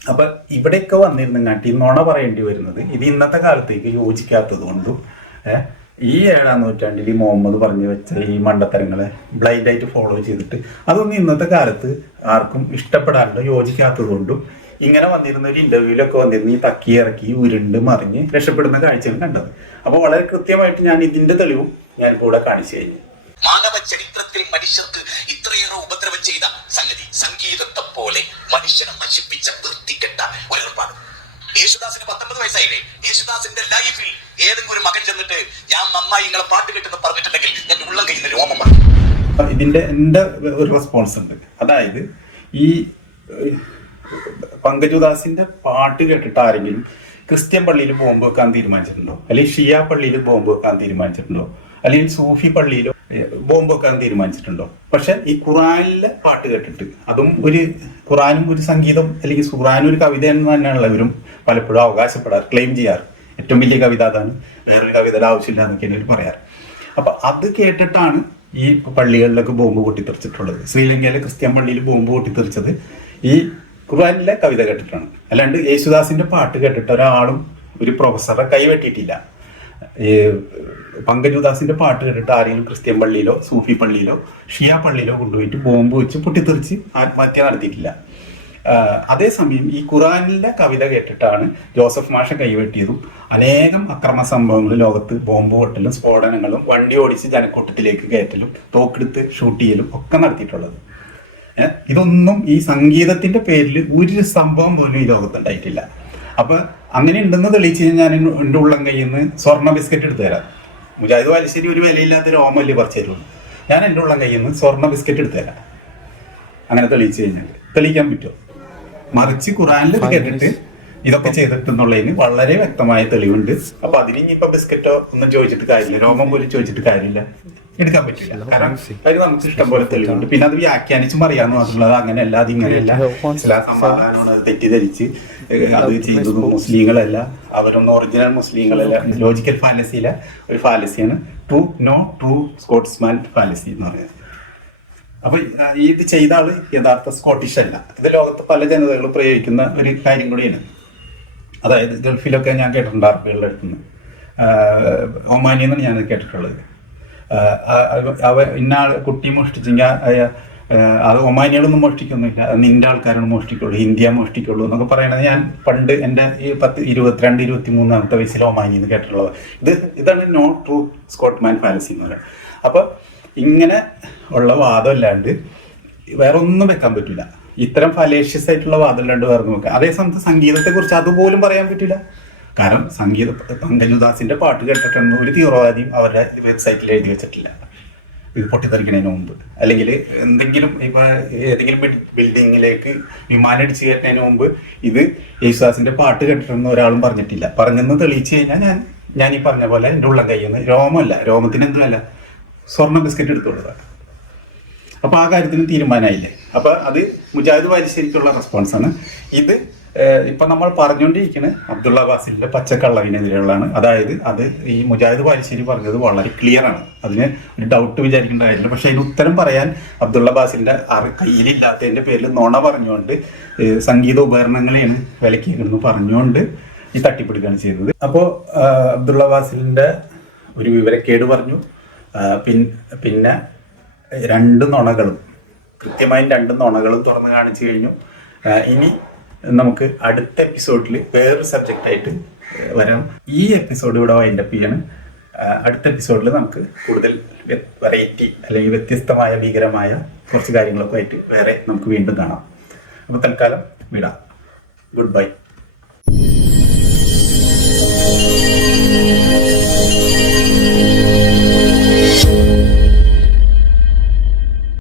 അപ്പൊ ഇവിടെയൊക്കെ വന്നിരുന്നെങ്ങാട്ടി നോണ പറയേണ്ടി വരുന്നത് ഇത് ഇന്നത്തെ കാലത്തേക്ക് യോജിക്കാത്തത് കൊണ്ടും ഈ 7-ാം നൂറ്റാണ്ടിൽ ഈ മുഹമ്മദ് പറഞ്ഞു വെച്ച ഈ മണ്ടത്തരങ്ങളെ ബ്ലൈൻഡായിട്ട് ഫോളോ ചെയ്തിട്ട് അതൊന്നും ഇന്നത്തെ കാലത്ത് ആർക്കും ഇഷ്ടപ്പെടാണ്ട് യോജിക്കാത്തത് കൊണ്ടും ഇങ്ങനെ വന്നിരുന്ന ഒരു ഇന്റർവ്യൂലൊക്കെ വന്നിരുന്ന ഈ തക്കി ഇറക്കി ഉരുണ്ട് മറിഞ്ഞ് രക്ഷപ്പെടുന്ന കാഴ്ചകൾ കണ്ടത്. അപ്പൊ വളരെ കൃത്യമായിട്ട് ഞാൻ ഇതിന്റെ തെളിവും ഞാൻ കൂടെ കാണിച്ചു കഴിഞ്ഞു. മാനവ ചരിത്രത്തിൽ മനുഷ്യർക്ക് ഇത്രയേറെ ഉപദ്രവം ചെയ്ത സംഗതി സംഗീതത്തെ പോലെ മനുഷ്യനെ നശിപ്പിച്ച വൃത്തികെട്ട ഒരു ഏർപ്പാട്. യേശുദാസിന് 19 വയസ്സായില്ലേ? യേശുദാസിന്റെ ലൈഫിൽ ഏതെങ്കിലും ഒരു മകൻ ചെന്നിട്ട് ഞാൻ നന്നായി നിങ്ങളെ പാട്ട് കേട്ടെന്ന് പറഞ്ഞിട്ടുണ്ടെങ്കിൽ എന്റെ ഉള്ളം കഴിയുന്ന രോമം പറയും. ഇതിന്റെ എന്റെ ഒരു റെസ്പോൺസ് ഉണ്ട്. അതായത് ഈ പങ്കജുദാസിന്റെ പാട്ട് കേട്ടിട്ട് ആരെങ്കിലും ക്രിസ്ത്യൻ പള്ളിയിൽ ബോംബ് വെക്കാൻ തീരുമാനിച്ചിട്ടുണ്ടോ? അല്ലെങ്കിൽ ഷിയ പള്ളിയിൽ ബോംബ് വെക്കാൻ തീരുമാനിച്ചിട്ടുണ്ടോ? അല്ലെങ്കിൽ സൂഫി പള്ളിയിലോ ബോംബ് വെക്കാൻ തീരുമാനിച്ചിട്ടുണ്ടോ? പക്ഷെ ഈ ഖുറാനിലെ പാട്ട് കേട്ടിട്ട്, അതും ഒരു ഖുറാനും ഒരു സംഗീതം അല്ലെങ്കിൽ ഖുറാനും ഒരു കവിത എന്ന് തന്നെയുള്ളവരും പലപ്പോഴും അവകാശപ്പെടാറ്, ക്ലെയിം ചെയ്യാറ്. ഏറ്റവും വലിയ കവിത അതാണ്, വേറൊരു കവിതയുടെ ആവശ്യമില്ല എന്നൊക്കെയാണ് അവർ പറയാറ്. അപ്പൊ അത് കേട്ടിട്ടാണ് ഈ പള്ളികളിലൊക്കെ ബോംബ് പൊട്ടിത്തെറിച്ചിട്ടുള്ളത്. ശ്രീലങ്കയിലെ ക്രിസ്ത്യൻ പള്ളിയിൽ ബോംബ് പൊട്ടിത്തെറിച്ചത് ഈ ഖുർആനിലെ കവിത കേട്ടിട്ടാണ്. അല്ലാണ്ട് യേശുദാസിന്റെ പാട്ട് കേട്ടിട്ട് ഒരാളും ഒരു പ്രൊഫസറെ കൈവെട്ടിയിട്ടില്ല. ഈ പങ്കജുദാസിന്റെ പാട്ട് കേട്ടിട്ട് ആരെങ്കിലും ക്രിസ്ത്യൻ പള്ളിയിലോ സൂഫി പള്ളിയിലോ ഷിയ പള്ളിയിലോ കൊണ്ടുപോയിട്ട് ബോംബ് വെച്ച് പൊട്ടിത്തെറിച്ച് ആത്മഹത്യ നടത്തിയിട്ടില്ല. അതേസമയം ഈ ഖുറാനിലെ കവിത കേട്ടിട്ടാണ് ജോസഫ് മാഷ കൈവെട്ടിയതും അനേകം അക്രമ സംഭവങ്ങൾ ലോകത്ത് ബോംബ് പൊട്ടലും സ്ഫോടനങ്ങളും വണ്ടി ഓടിച്ച് ജനക്കൂട്ടത്തിലേക്ക് കയറ്റലും തോക്കെടുത്ത് ഷൂട്ട് ചെയ്യലും ഒക്കെ നടത്തിയിട്ടുള്ളത്. ഇതൊന്നും ഈ സംഗീതത്തിന്റെ പേരിൽ ഒരു സംഭവം പോലും ഈ ലോകത്തുണ്ടായിട്ടില്ല. അപ്പൊ അങ്ങനെ ഉണ്ടെന്ന് തെളിയിച്ച് ഞാൻ എൻ്റെ ഉള്ളം കയ്യിൽ നിന്ന് സ്വർണ്ണ ബിസ്ക്കറ്റ് എടുത്തു തരാം. മുജാഹിദ് വാലിശ്ശേരി ഒരു വിലയില്ലാത്ത രോമല്ലേ പറിച്ചു തരുള്ളൂ. ഞാൻ എൻ്റെ ഉള്ളം കയ്യിൽ നിന്ന് സ്വർണ്ണ ബിസ്ക്കറ്റ് എടുത്തു തരാം. അങ്ങനെ തെളിയിച്ചു കഴിഞ്ഞാൽ തെളിയിക്കാൻ പറ്റുമോ? മറിച്ച് ഖുറാനിൽ കേട്ടിട്ട് ഇതൊക്കെ ചെയ്തിട്ടെന്നുള്ളതിന് വളരെ വ്യക്തമായ തെളിവുണ്ട്. അപ്പൊ അതിന് ഇനിയിപ്പോ ബിസ്ക്കറ്റോ ഒന്നും ചോദിച്ചിട്ട് കാര്യമില്ല, രോമം പോലും ചോദിച്ചിട്ട് കാര്യമില്ല, എടുക്കാൻ പറ്റില്ല. കാരണം അതിന് നമുക്ക് ഇഷ്ടം പോലെ തെളിവുണ്ട്. പിന്നെ അത് വ്യാഖ്യാനിച്ചും അറിയാമെന്ന് മാത്രമുള്ളത് അങ്ങനെയല്ല, അത് ഇങ്ങനെയല്ല, ഇസ്ലാം സമാധാനമാണ്, അത് തെറ്റിദ്ധരിച്ച് അത് ചെയ്തത് മുസ്ലിങ്ങളല്ല, അവരൊന്നും ഒറിജിനൽ മുസ്ലിങ്ങളല്ല. ലോജിക്കൽ ഫാലസിയിലെ ഒരു ഫാലസിയാണ് ട്രൂ സ്കോട്ട്സ്മാൻ ഫാലസി എന്ന് പറയുന്നത്. അപ്പൊ ഇത് ചെയ്ത ആള് യഥാർത്ഥ സ്കോട്ടിഷ് അല്ല. ഇത് ലോകത്ത് പല ജനതകളും പ്രയോഗിക്കുന്ന ഒരു കാര്യം കൂടിയാണ്. അതായത് ഗൾഫിലൊക്കെ ഞാൻ കേട്ടിട്ടുണ്ട്, അറബികളുടെ അടുത്തുനിന്ന്, ഒമാനിയിൽ നിന്നാണ് ഞാനത് കേട്ടിട്ടുള്ളത്. ഇന്ന ആൾ കുട്ടി മോഷ്ടിച്ചെങ്കിൽ അത് ഒമാനികളൊന്നും മോഷ്ടിക്കൊന്നുമില്ല, നിന്റെ ആൾക്കാരാണ് മോഷ്ടിക്കുള്ളൂ, ഇന്ത്യ മോഷ്ടിക്കുള്ളൂ എന്നൊക്കെ പറയണത് ഞാൻ പണ്ട് എൻ്റെ ഈ 22-23 വയസ്സിൽ ഒമാനിയിൽ നിന്ന് കേട്ടിട്ടുള്ളത്. ഇതാണ് നോ ട്രൂ സ്കോട്ട്മാൻ ഫാലസി എന്ന് പറയുന്നത്. അപ്പൊ ഇങ്ങനെ ഉള്ള വാദം അല്ലാണ്ട് വേറെ ഒന്നും വെക്കാൻ പറ്റില്ല. ഇത്തരം ഫലേഷ്യസ് ആയിട്ടുള്ള വാദം അല്ലാണ്ട് വേറെ നോക്കാം. അതേസമയത്ത് സംഗീതത്തെ കുറിച്ച് അതുപോലും പറയാൻ പറ്റില്ല. കാരണം പങ്കജുദാസിന്റെ പാട്ട് കേട്ടിട്ടൊന്നും ഒരു തീവ്രവാദിയും അവരുടെ വെബ്സൈറ്റിൽ എഴുതി വെച്ചിട്ടില്ല ഇത് പൊട്ടിത്തെറിക്കുന്നതിന് മുമ്പ്. അല്ലെങ്കിൽ എന്തെങ്കിലും ഇപ്പൊ ഏതെങ്കിലും ബിൽഡിങ്ങിലേക്ക് വിമാനം അടിച്ചു കയറ്റുന്നതിന് മുമ്പ് ഇത് യേശുദാസിന്റെ പാട്ട് കേട്ടിട്ടൊന്നും ഒരാളും പറഞ്ഞിട്ടില്ല. പറഞ്ഞെന്ന് തെളിയിച്ചു കഴിഞ്ഞാൽ ഞാൻ ഈ പറഞ്ഞ പോലെ എൻ്റെ ഉള്ളം കയ്യുന്ന രോമമല്ല, രോമത്തിന് എന്തുമല്ല, സ്വർണ്ണ ബിസ്ക്കറ്റ് എടുത്തുകൊടുക്കുക. അപ്പൊ ആ കാര്യത്തിന് തീരുമാനമായില്ലേ? അപ്പൊ അത് മുജാഹിദ് വാലിശ്ശേരിക്കുള്ള റെസ്പോൺസാണ്. ഇത് ഇപ്പൊ നമ്മൾ പറഞ്ഞുകൊണ്ടിരിക്കുന്നത് അബ്ദുള്ള ബാസിലിന്റെ പച്ചക്കള്ളവിനെതിരെയുള്ളതാണ്. അതായത് അത് ഈ മുജാഹിദ് വാലിശ്ശേരി പറഞ്ഞത് വളരെ ക്ലിയർ ആണ്, അതിന് ഒരു ഡൗട്ട് വിചാരിക്കേണ്ട കാര്യമില്ല. പക്ഷെ അതിന് ഉത്തരം പറയാൻ അബ്ദുള്ള ബാസിലിന്റെ കയ്യിലില്ലാത്തതിന്റെ പേരിൽ നുണ പറഞ്ഞുകൊണ്ട് സംഗീത ഉപകരണങ്ങളെയാണ് വിലക്കിയെന്ന് പറഞ്ഞുകൊണ്ട് ഈ തട്ടിപ്പിടിക്കുകയാണ് ചെയ്തത്. അപ്പോൾ അബ്ദുള്ള ബാസിലിന്റെ ഒരു വിവരക്കേട് പറഞ്ഞു. പിന്നെ 2 നുണകളും കൃത്യമായും 2 നുണകളും തുറന്ന് കാണിച്ചു കഴിഞ്ഞു. ഇനി നമുക്ക് അടുത്ത എപ്പിസോഡിൽ വേറൊരു സബ്ജക്റ്റായിട്ട് വരാം. ഈ എപ്പിസോഡ് ഇവിടെ വൈൻഡപ്പ് ചെയ്യണം. അടുത്ത എപ്പിസോഡിൽ നമുക്ക് കൂടുതൽ വെറൈറ്റി അല്ലെങ്കിൽ വ്യത്യസ്തമായ ഭീകരമായ കുറച്ച് കാര്യങ്ങളൊക്കെ ആയിട്ട് വേറെ നമുക്ക് വീണ്ടും കാണാം. അപ്പോൾ തൽക്കാലം വിടാം. Good bye.